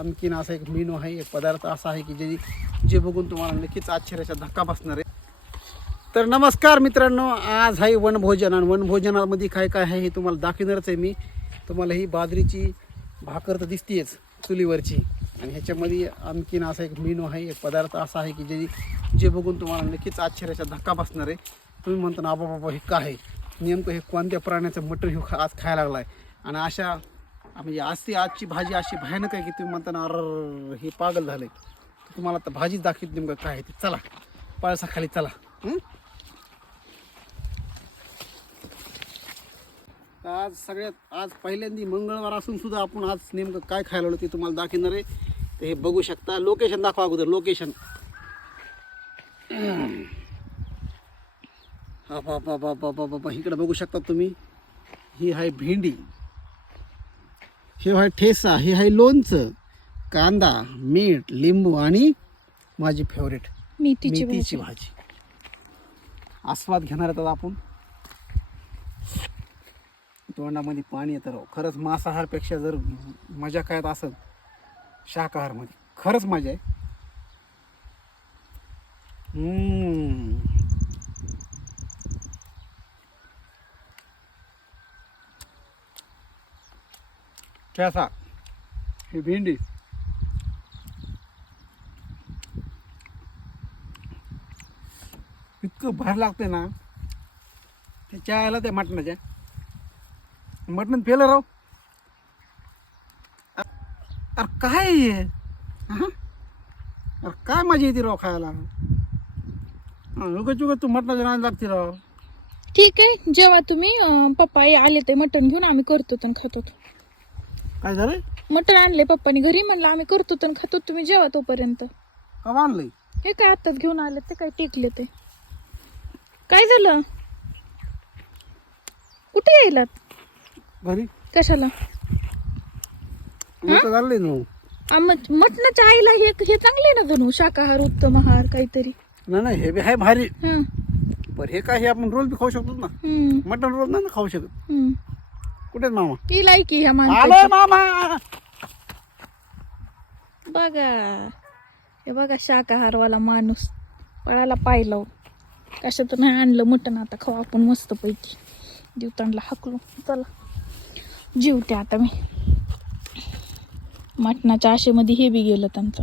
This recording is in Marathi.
आणखीन असा एक मेनू आहे, एक पदार्थ असा आहे की जे बघून तुम्हाला नक्कीच आश्चर्याचा धक्का बसणार आहे. तर नमस्कार मित्रांनो, आज आहे वनभोजन आणि वनभोजनामध्ये काय काय आहे हे तुम्हाला दाखवणारच आहे मी. तुम्हाला ही बाजरीची भाकर तर दिसतेच चुलीवरची, आणि ह्याच्यामध्ये आणखीन असा एक मेनू आहे, एक पदार्थ असा आहे की जे बघून तुम्हाला नक्कीच आश्चर्याचा धक्का बसणार आहे. तुम्ही म्हणता ना बाबा हे काय आहे, नेमकं हे कोणत्या प्राण्याचं मटण हे आज खायला लागला आहे. आणि अशा म्हणजे आजची भाजी अशी भयानक आहे की तुम्ही म्हणता ना अर हे पागल झालं आहे. तुम्हाला आता भाजीच दाखवत नेमकं काय आहे ते. चला पळसाखाली चला. आज पहिल्यांदा मंगळवार असून सुद्धा आपण आज नेमकं काय खायला आलो ते तुम्हाला दाखवणार आहे. तर हे बघू शकता. लोकेशन दाखवा अगोदर, लोकेशन. बाबा इकडे बघू शकता तुम्ही. ही आहे भेंडी, हे आहे ठेसा, हे आहे लोणचं, कांदा, मीठ, लिंबू आणि माझी फेवरेट मेथीची भाजी. आस्वाद घेणार आहेत आपण. तोंडामध्ये पाणी येतं राव. खरंच मांसाहारपेक्षा जर मजा काय असेल शाकाहारमध्ये, खरंच मजा आहे. ठेसा, ही भेंडी, इतकं भार लागते ना त्याच्या आयला त्या मटणाच्या. मटण पेलं राव. अरे काय आहे, अरे काय मजा येते राव खायला. उगाच तू मटणाच्या नाद लागते राव. ठीक आहे, जेव्हा तुम्ही पप्पा आले ते मटण घेऊन आम्ही करतो आणि खातो. काय झालं? मटण आणले पप्पानी घरी, म्हणलं आम्ही करतो आणि खातो, तुम्ही जेवा तोपर्यंत. का आणलंय? हे काय आताच घेऊन आले ते, काय टेकले ते. काय झालं? कुठे यायला? घरी. कशाला? झालंय ना मटणाच्या आईला हे चांगले ना जणू शाकाहार उत्तम आहार काहीतरी. नाही हे बी आहे भारी. हं. पण हे काय, हे आपण रोल बी खाऊ शकतो ना. मटण रोल नाही ना खाऊ शकत. कुठे मामा? ती लायकी ह्या आलोय माणसाची. मामा. बघा हे बघा, शाकाहारवाला माणूस पळाला पाहिलं. कशात नाही आणलं मटण, आता खाऊ आपण मस्त पैकी. दिवतांना हाकलो. चला जेवते आता मी. मटणाच्या आशेमध्ये हे बी गेलं त्यांचं.